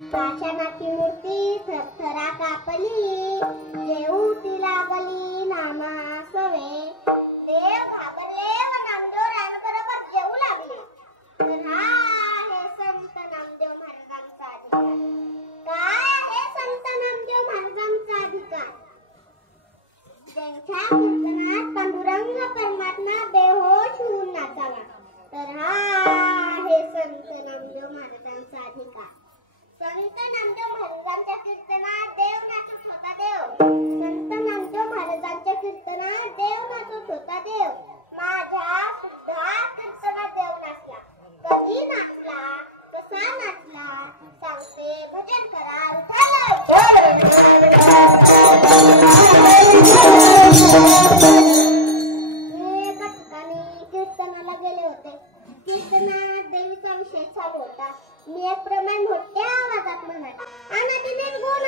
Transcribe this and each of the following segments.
पाषाणाची मूर्ती थरथरा कापली, येऊती लागली नामासवे. देव घाबरले व नामदेव रानबरोबर जेवू लागले. तर हा आहे संत नामदेव महाराजांचा अधिकार. काय आहे संत नामदेव महाराजांचा अधिकार? त्यांच्या कीर्तनात पांडुरंग परमात्मा बेहोश होऊन नाचावा. तर हा आहे संत नामदेव महाराजांचा अधिकार. संत नामदेव महाराजांच्या कीर्तनात देव नाचत होता देव. संत नामदेव महाराजांच्या कीर्तनात देव नाचत होता देव. माझ्या सुद्धा कीर्तनात देव नाचला. कधी नाचला, कसा नाचला सांगते. भजन करा मी एका ठिकाणी कीर्तनाला गेले होते. कीर्तनात देवीचा विषय चालू होता. मी एक प्रमाण मोठ्या आवाजात म्हणाले, अनादि निर्गुण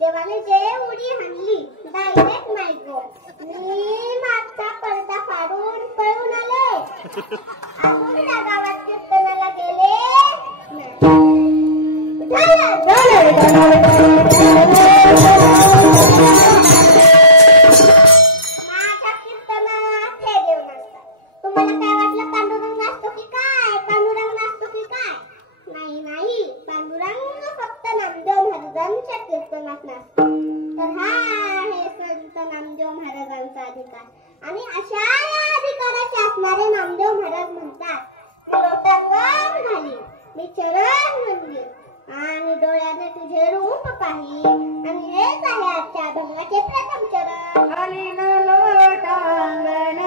देवाने जे उडी हाणली डायरेक्ट मायगो. मी मागचा पडदा फाडून पळून आले. अजून त्या गावात कीर्तनाला गेले माझ्या कीर्तनात हे देव नसतात. तुम्हाला काय वाटलं पांडुरंग नाचतो की काय? पांडुरंग नाचतो की काय? नाही, पांडुरंग फक्त नामदेव महाराजांच्या कीर्तनात नाचतो. तर हा आहे संत नामदेव महाराजांचा अधिकार. आणि अशा या अधिकाराचे असणारे नामदेव महाराज म्हणतात, मी लोटांगण घाली, मी चरण म्हणली आणि डोळ्याने तुझे रूप पाही. आणि हेच आहे आजच्या अभंगाचे प्रथम चरण. आणि लोटांगण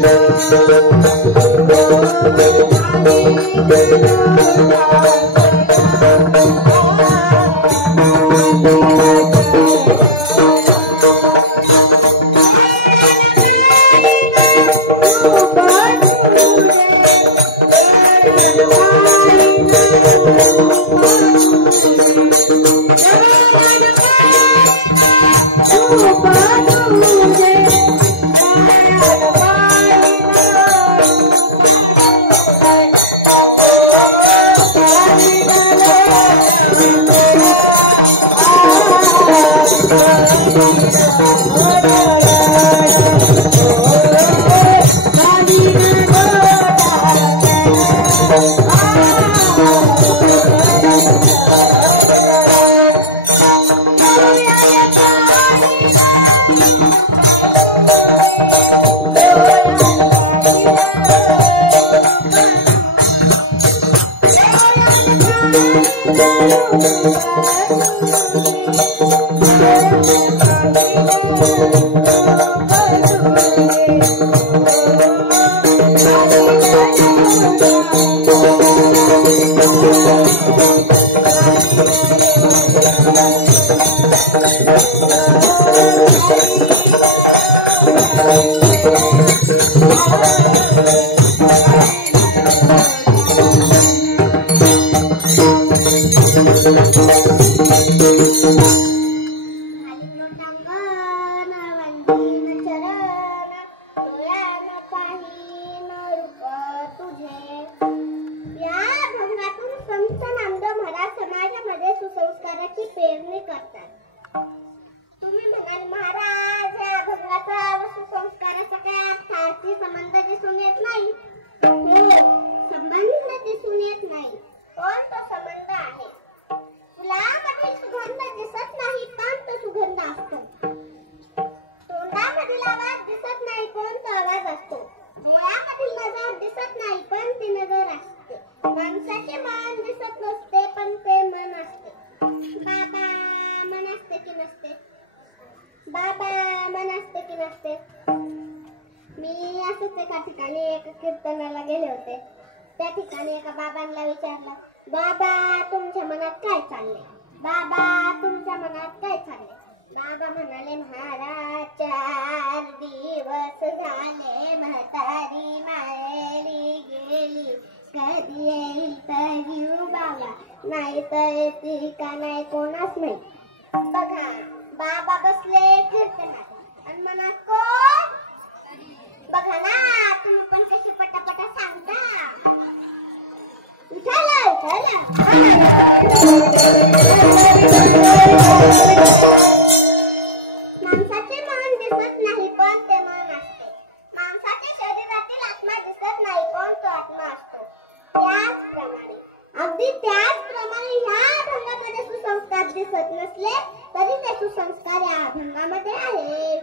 Thank you. सुसंस्काराची पेरणी करतात. तुम्ही म्हणाल महाराज या अभंगाचा व सुसंस्काराचा काय अर्थार्थी संबंध दिसून येत नाही. संबंध दिसून येत नाही, पण तो संबंध आहे. फुलामधील सुगंध दिसत नाही, पण तो सुगंध असतो. तोंडामधील आवाज दिसत नाही, पण तो आवाज असतो. डोळ्यामधील नजर दिसत नाही, पण ती नजर असते. माणसाचे मन दिसत नसते, पण ते मन असते. बाबा मन असते की नसते? बाबा मन असते की नसते? मी असंच एका ठिकाणी एका कीर्तनाला गेले होते. त्या ठिकाणी एका बाबांना विचारलं, बाबा तुमच्या मनात काय चालले? बाबा तुमच्या मनात काय चालले? बाबा म्हणाले, महाराज 4 दिवस झाले म्हातारी माहेरी गेली. कधी येईल तर येऊ बाबा, नाही तर येते का नाही कोणाच नाही. बघा, बाबा बसले कीर्तनात आणि मनात कोण? बघा ना, तुम्ही पण कशी पटापटा सांगता. माणसाचे मन दिसत नाही, पण ते मन असते. माणसाच्या शरीरातील आत्मा दिसत नाही, पण तो आत्मा असतो. त्याचप्रमाणे, अगदी त्याचप्रमाणे ह्या अभंगामध्ये सुसंस्कार दिसत नसले तरी ते सुसंस्कार या अभंगामध्ये आहे.